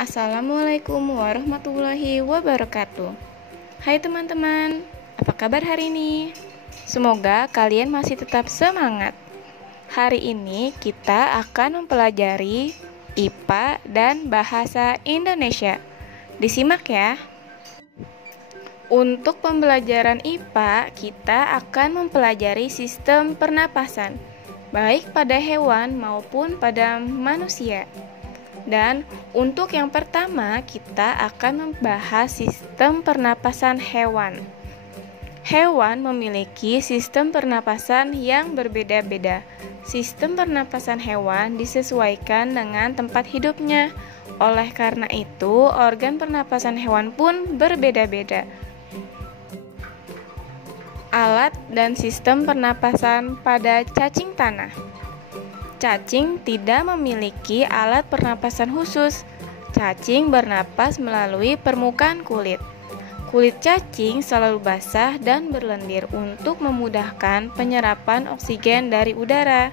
Assalamualaikum warahmatullahi wabarakatuh. Hai teman-teman, apa kabar hari ini? Semoga kalian masih tetap semangat. Hari ini kita akan mempelajari IPA dan Bahasa Indonesia. Disimak ya. Untuk pembelajaran IPA, kita akan mempelajari sistem pernapasan, baik pada hewan maupun pada manusia. Dan untuk yang pertama, kita akan membahas sistem pernapasan hewan. Hewan memiliki sistem pernapasan yang berbeda-beda. Sistem pernapasan hewan disesuaikan dengan tempat hidupnya. Oleh karena itu, organ pernapasan hewan pun berbeda-beda. Alat dan sistem pernapasan pada cacing tanah. Cacing tidak memiliki alat pernapasan khusus. Cacing bernapas melalui permukaan kulit. Kulit cacing selalu basah dan berlendir untuk memudahkan penyerapan oksigen dari udara.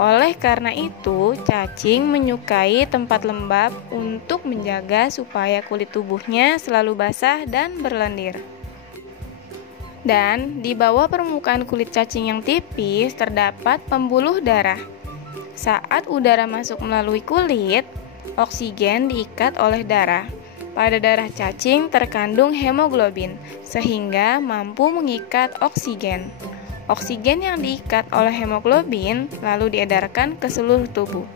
Oleh karena itu, cacing menyukai tempat lembab untuk menjaga supaya kulit tubuhnya selalu basah dan berlendir. Dan di bawah permukaan kulit cacing yang tipis terdapat pembuluh darah. Saat udara masuk melalui kulit, oksigen diikat oleh darah. Pada darah cacing terkandung hemoglobin, sehingga mampu mengikat oksigen. Oksigen yang diikat oleh hemoglobin lalu diedarkan ke seluruh tubuh.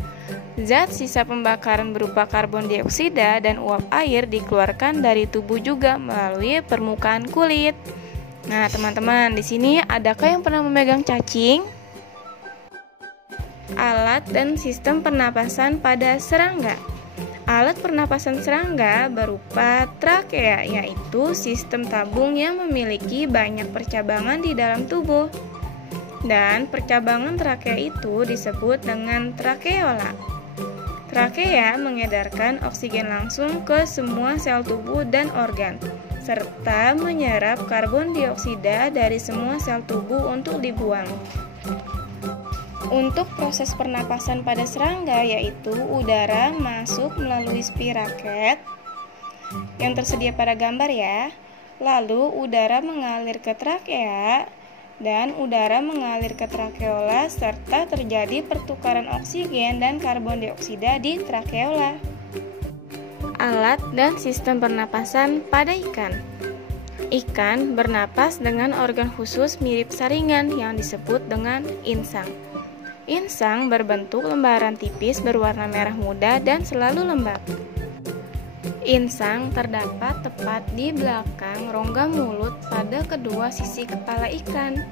Zat sisa pembakaran berupa karbon dioksida dan uap air dikeluarkan dari tubuh juga melalui permukaan kulit. Nah, teman-teman, di sini adakah yang pernah memegang cacing? Alat dan sistem pernapasan pada serangga. Alat pernapasan serangga berupa trakea, yaitu sistem tabung yang memiliki banyak percabangan di dalam tubuh. Dan percabangan trakea itu disebut dengan trakeola. Trakea mengedarkan oksigen langsung ke semua sel tubuh dan organ, serta menyerap karbon dioksida dari semua sel tubuh untuk dibuang. Untuk proses pernapasan pada serangga, yaitu udara masuk melalui spiraket yang tersedia pada gambar ya. Lalu udara mengalir ke trakea dan udara mengalir ke trakeola serta terjadi pertukaran oksigen dan karbon dioksida di trakeola. Alat dan sistem pernapasan pada ikan. Ikan bernapas dengan organ khusus mirip saringan yang disebut dengan insang. Insang berbentuk lembaran tipis berwarna merah muda dan selalu lembab. Insang terdapat tepat di belakang rongga mulut pada kedua sisi kepala ikan.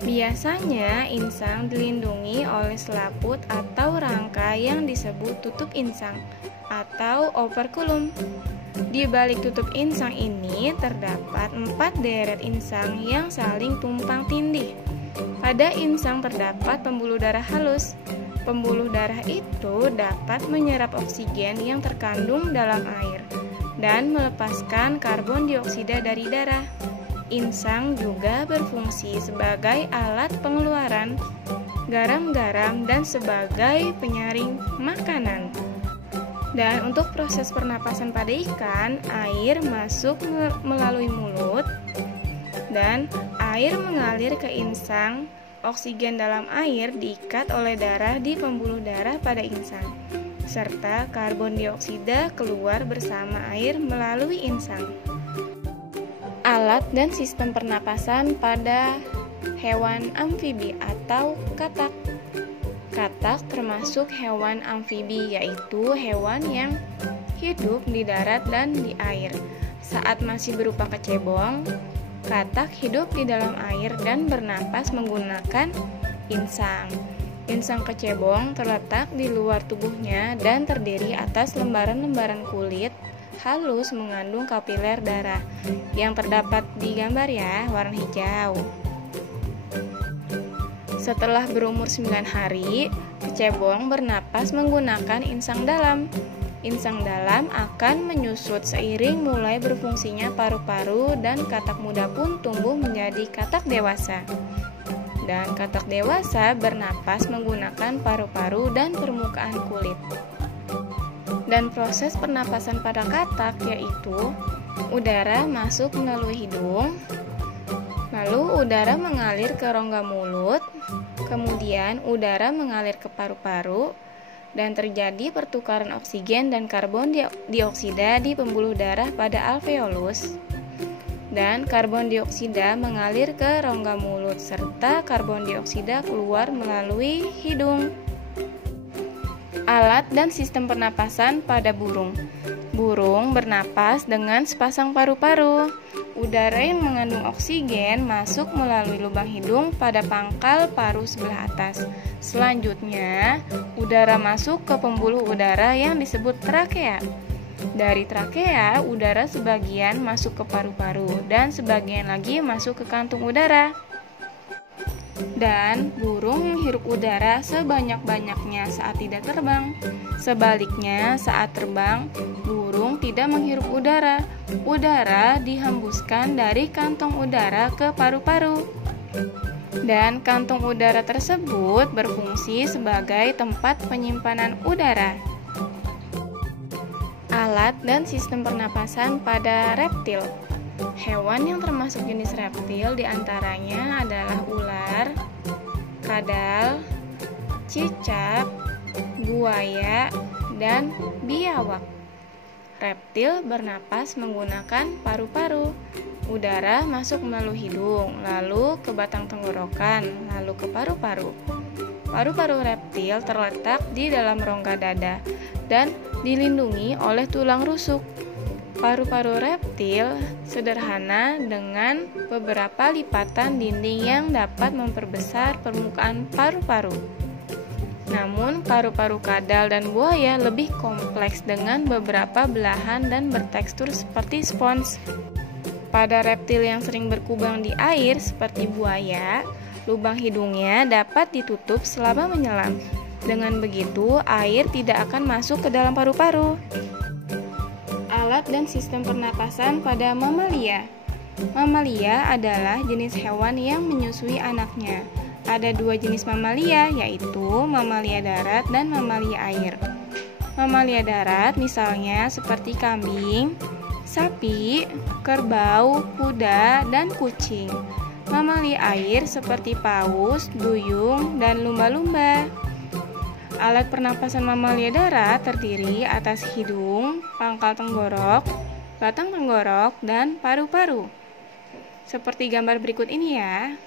Biasanya insang dilindungi oleh selaput atau rangka yang disebut tutup insang atau operculum. Di balik tutup insang ini terdapat 4 deret insang yang saling tumpang tindih. Pada insang terdapat pembuluh darah halus. Pembuluh darah itu dapat menyerap oksigen yang terkandung dalam air dan melepaskan karbon dioksida dari darah. Insang juga berfungsi sebagai alat pengeluaran garam-garam dan sebagai penyaring makanan. Dan untuk proses pernapasan pada ikan, air masuk melalui mulut dan air mengalir ke insang. Oksigen dalam air diikat oleh darah di pembuluh darah pada insang, serta karbon dioksida keluar bersama air melalui insang. Alat dan sistem pernapasan pada hewan amfibi atau katak. Katak termasuk hewan amfibi, yaitu hewan yang hidup di darat dan di air. Saat masih berupa kecebong, katak hidup di dalam air dan bernapas menggunakan insang. Insang kecebong terletak di luar tubuhnya dan terdiri atas lembaran-lembaran kulit halus mengandung kapiler darah yang terdapat di gambar ya, warna hijau. Setelah berumur 9 hari, kecebong bernapas menggunakan insang dalam. Insang dalam akan menyusut seiring mulai berfungsinya paru-paru dan katak muda pun tumbuh menjadi katak dewasa. Dan katak dewasa bernapas menggunakan paru-paru dan permukaan kulit. Dan proses pernapasan pada katak yaitu udara masuk melalui hidung, lalu udara mengalir ke rongga mulut, kemudian udara mengalir ke paru-paru, dan terjadi pertukaran oksigen dan karbon dioksida di pembuluh darah pada alveolus. Dan karbon dioksida mengalir ke rongga mulut, serta karbon dioksida keluar melalui hidung. Alat dan sistem pernapasan pada burung. Burung bernapas dengan sepasang paru-paru. Udara yang mengandung oksigen masuk melalui lubang hidung pada pangkal paru sebelah atas. Selanjutnya, udara masuk ke pembuluh udara yang disebut trakea. Dari trakea, udara sebagian masuk ke paru-paru dan sebagian lagi masuk ke kantung udara. Dan burung menghirup udara sebanyak-banyaknya saat tidak terbang. Sebaliknya, saat terbang, burung tidak menghirup udara. Udara dihembuskan dari kantong udara ke paru-paru. Dan kantong udara tersebut berfungsi sebagai tempat penyimpanan udara. Alat dan sistem pernapasan pada reptil. Hewan yang termasuk jenis reptil diantaranya adalah ular, kadal, cicak, buaya, dan biawak. Reptil bernapas menggunakan paru-paru. Udara masuk melalui hidung, lalu ke batang tenggorokan, lalu ke paru-paru. Paru-paru reptil terletak di dalam rongga dada dan dilindungi oleh tulang rusuk. Paru-paru reptil sederhana dengan beberapa lipatan dinding yang dapat memperbesar permukaan paru-paru. Namun, paru-paru kadal dan buaya lebih kompleks dengan beberapa belahan dan bertekstur seperti spons. Pada reptil yang sering berkubang di air seperti buaya, lubang hidungnya dapat ditutup selama menyelam. Dengan begitu, air tidak akan masuk ke dalam paru-paru. Alat dan sistem pernapasan pada mamalia. Mamalia adalah jenis hewan yang menyusui anaknya. Ada dua jenis mamalia, yaitu mamalia darat dan mamalia air. Mamalia darat misalnya seperti kambing, sapi, kerbau, kuda, dan kucing. Mamalia air seperti paus, duyung, dan lumba-lumba. Alat pernapasan mamalia darat terdiri atas hidung, pangkal tenggorok, batang tenggorok, dan paru-paru. Seperti gambar berikut ini ya.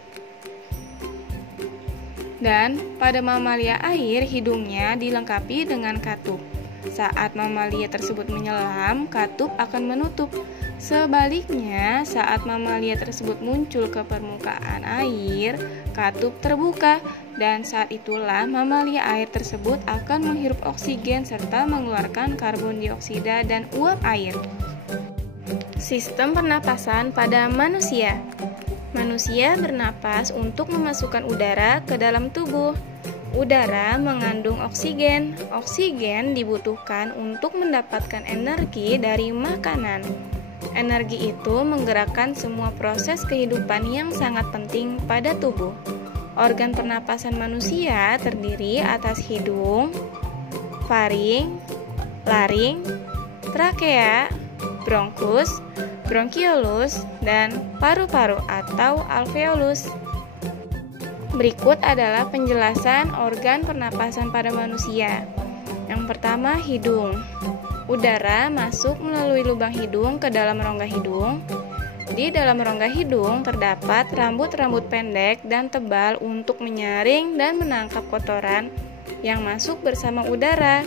Dan pada mamalia air, hidungnya dilengkapi dengan katup. Saat mamalia tersebut menyelam, katup akan menutup. Sebaliknya, saat mamalia tersebut muncul ke permukaan air, katup terbuka, dan saat itulah mamalia air tersebut akan menghirup oksigen serta mengeluarkan karbon dioksida dan uap air. Sistem pernapasan pada manusia. Manusia bernapas untuk memasukkan udara ke dalam tubuh. Udara mengandung oksigen. Oksigen dibutuhkan untuk mendapatkan energi dari makanan. Energi itu menggerakkan semua proses kehidupan yang sangat penting pada tubuh. Organ pernapasan manusia terdiri atas hidung, faring, laring, trakea, bronkus, bronkiolus, dan paru-paru atau alveolus. Berikut adalah penjelasan organ pernapasan pada manusia. Yang pertama, hidung. Udara masuk melalui lubang hidung ke dalam rongga hidung. Di dalam rongga hidung terdapat rambut-rambut pendek dan tebal untuk menyaring dan menangkap kotoran yang masuk bersama udara.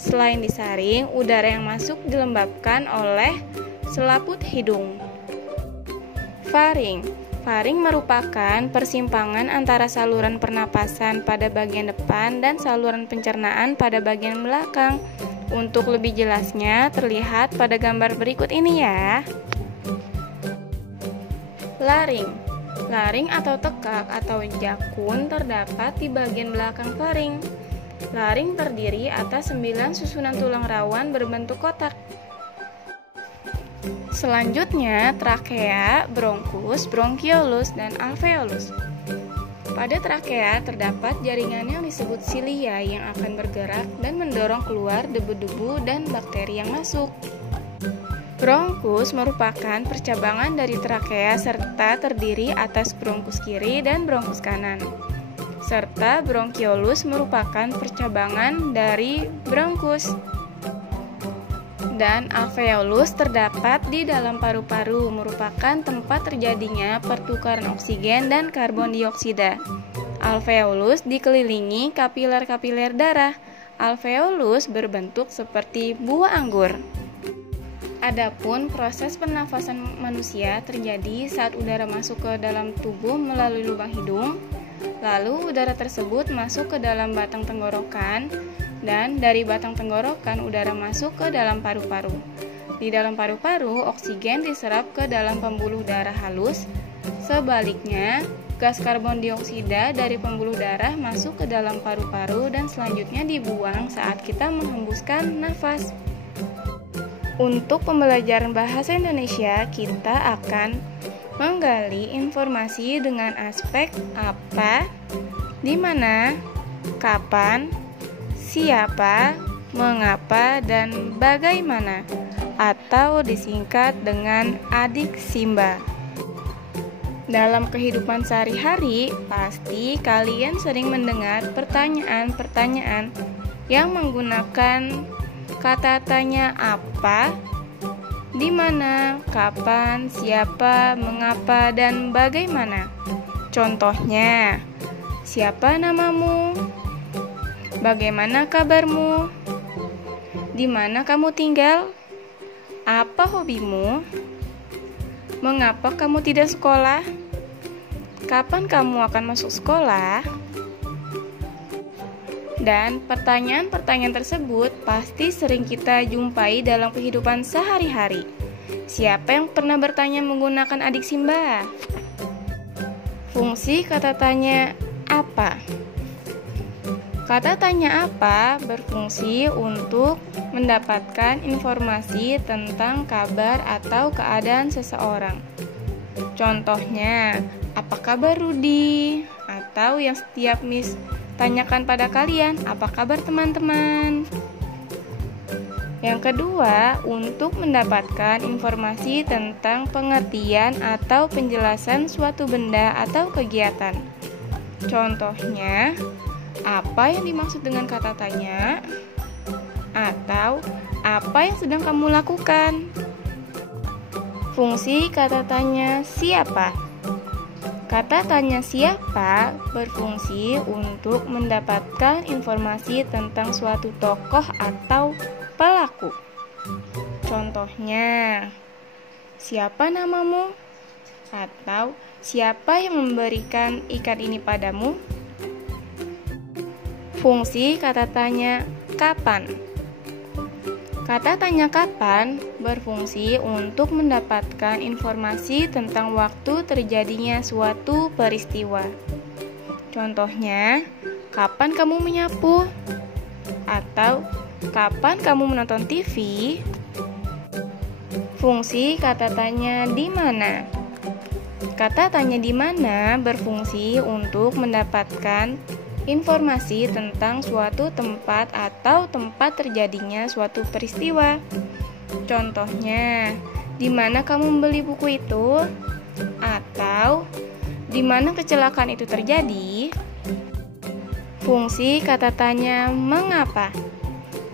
Selain disaring, udara yang masuk dilembabkan oleh selaput hidung. Faring. Faring merupakan persimpangan antara saluran pernapasan pada bagian depan dan saluran pencernaan pada bagian belakang. Untuk lebih jelasnya, terlihat pada gambar berikut ini ya. Laring. Laring atau tekak atau jakun terdapat di bagian belakang faring. Laring terdiri atas 9 susunan tulang rawan berbentuk kotak. Selanjutnya, trakea, bronkus, bronkiolus, dan alveolus. Pada trakea terdapat jaringan yang disebut silia yang akan bergerak dan mendorong keluar debu-debu dan bakteri yang masuk. Bronkus merupakan percabangan dari trakea serta terdiri atas bronkus kiri dan bronkus kanan. Serta bronkiolus merupakan percabangan dari bronkus. Dan alveolus terdapat di dalam paru-paru, merupakan tempat terjadinya pertukaran oksigen dan karbon dioksida. Alveolus dikelilingi kapiler-kapiler darah. Alveolus berbentuk seperti buah anggur. Adapun proses pernafasan manusia terjadi saat udara masuk ke dalam tubuh melalui lubang hidung, lalu udara tersebut masuk ke dalam batang tenggorokan, dan dari batang tenggorokan udara masuk ke dalam paru-paru. Di dalam paru-paru, oksigen diserap ke dalam pembuluh darah halus. Sebaliknya, gas karbon dioksida dari pembuluh darah masuk ke dalam paru-paru dan selanjutnya dibuang saat kita menghembuskan nafas. Untuk pembelajaran bahasa Indonesia, kita akan menggali informasi dengan aspek apa, di mana, kapan, siapa, mengapa, dan bagaimana, atau disingkat dengan adik Simba. Dalam kehidupan sehari-hari, pasti kalian sering mendengar pertanyaan-pertanyaan yang menggunakan kata tanya apa, di mana, kapan, siapa, mengapa, dan bagaimana. Contohnya, siapa namamu? Bagaimana kabarmu? Di mana kamu tinggal? Apa hobimu? Mengapa kamu tidak sekolah? Kapan kamu akan masuk sekolah? Dan pertanyaan-pertanyaan tersebut pasti sering kita jumpai dalam kehidupan sehari-hari. Siapa yang pernah bertanya menggunakan adik Simba? Fungsi kata tanya apa? Kata tanya apa berfungsi untuk mendapatkan informasi tentang kabar atau keadaan seseorang. Contohnya, apa kabar Rudi? Atau yang setiap Miss tanyakan pada kalian, apa kabar teman-teman? Yang kedua, untuk mendapatkan informasi tentang pengertian atau penjelasan suatu benda atau kegiatan. Contohnya, apa yang dimaksud dengan kata tanya? Atau apa yang sedang kamu lakukan? Fungsi kata tanya siapa? Kata tanya siapa berfungsi untuk mendapatkan informasi tentang suatu tokoh atau pelaku. Contohnya, siapa namamu? Atau siapa yang memberikan ikan ini padamu? Fungsi kata tanya kapan? Kata tanya kapan berfungsi untuk mendapatkan informasi tentang waktu terjadinya suatu peristiwa. Contohnya, kapan kamu menyapu? Atau kapan kamu menonton TV? Fungsi kata tanya di mana? Kata tanya di mana berfungsi untuk mendapatkan informasi tentang suatu tempat atau tempat terjadinya suatu peristiwa. Contohnya, di mana kamu membeli buku itu? Atau di mana kecelakaan itu terjadi? Fungsi kata tanya mengapa?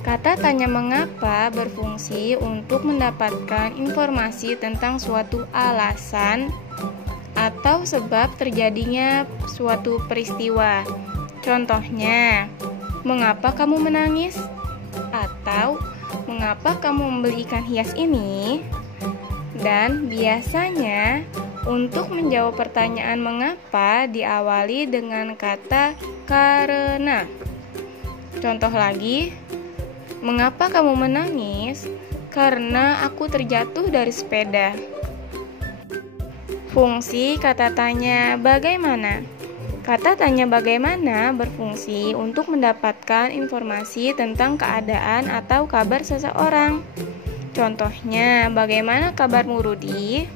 Kata tanya mengapa berfungsi untuk mendapatkan informasi tentang suatu alasan atau sebab terjadinya suatu peristiwa. Contohnya, mengapa kamu menangis? Atau mengapa kamu membeli ikan hias ini? Dan biasanya untuk menjawab pertanyaan mengapa diawali dengan kata karena. Contoh lagi, mengapa kamu menangis? Karena aku terjatuh dari sepeda. Fungsi kata tanya bagaimana? Kata tanya bagaimana berfungsi untuk mendapatkan informasi tentang keadaan atau kabar seseorang. Contohnya, bagaimana kabarmu Rudi?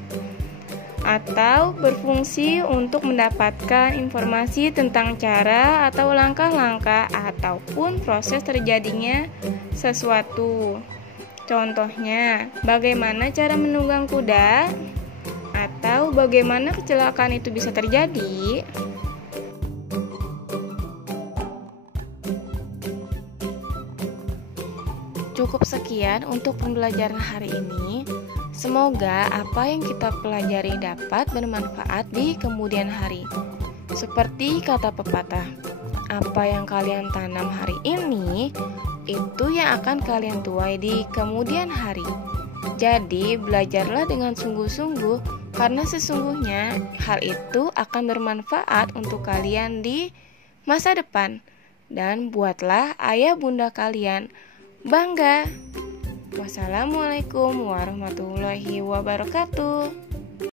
atau berfungsi untuk mendapatkan informasi tentang cara atau langkah-langkah ataupun proses terjadinya sesuatu. Contohnya, bagaimana cara menunggang kuda atau bagaimana kecelakaan itu bisa terjadi. Cukup sekian untuk pembelajaran hari ini. Semoga apa yang kita pelajari dapat bermanfaat di kemudian hari. Seperti kata pepatah, apa yang kalian tanam hari ini, itu yang akan kalian tuai di kemudian hari. Jadi, belajarlah dengan sungguh-sungguh, karena sesungguhnya hal itu akan bermanfaat untuk kalian di masa depan. Dan buatlah ayah bunda kalian bangga. Wassalamualaikum warahmatullahi wabarakatuh.